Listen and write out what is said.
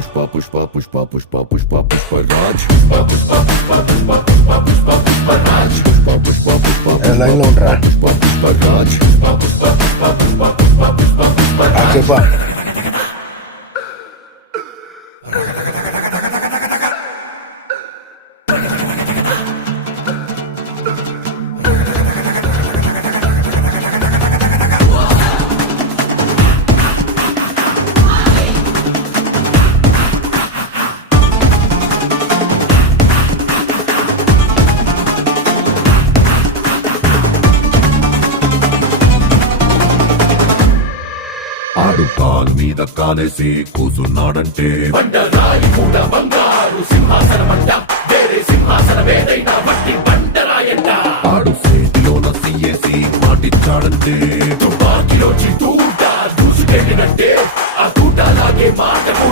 Pushpa Pushpa Pushpa Pushpa Pushpa Pushparaj Pushpa Pushpa Pushpa Pushpa Pushpa Pushpa Pushparaj Pushpa Pushpa Pushpa line లో ఉంటారా పుష్ప పుష్పరాజ్ పుష్ప పుష్ప పుష్ప పుష్ప పుష్ప పుష్ప పుష్పరాజ్ చెప్పా ఆడు కాలు మీద కాలేసి కూసున్నాడంటే బండరాయి మూడ బంగారు సింహాసనమంట వేరే సింహాసనమేదైనా మట్టి బండరాయంట ఆడు సేటిలోన సియేసి మాటిచ్చాడంటే తుపాకిలో దూసుకెళ్ళినట్టే ఆ తూటలాగే మాట కూడా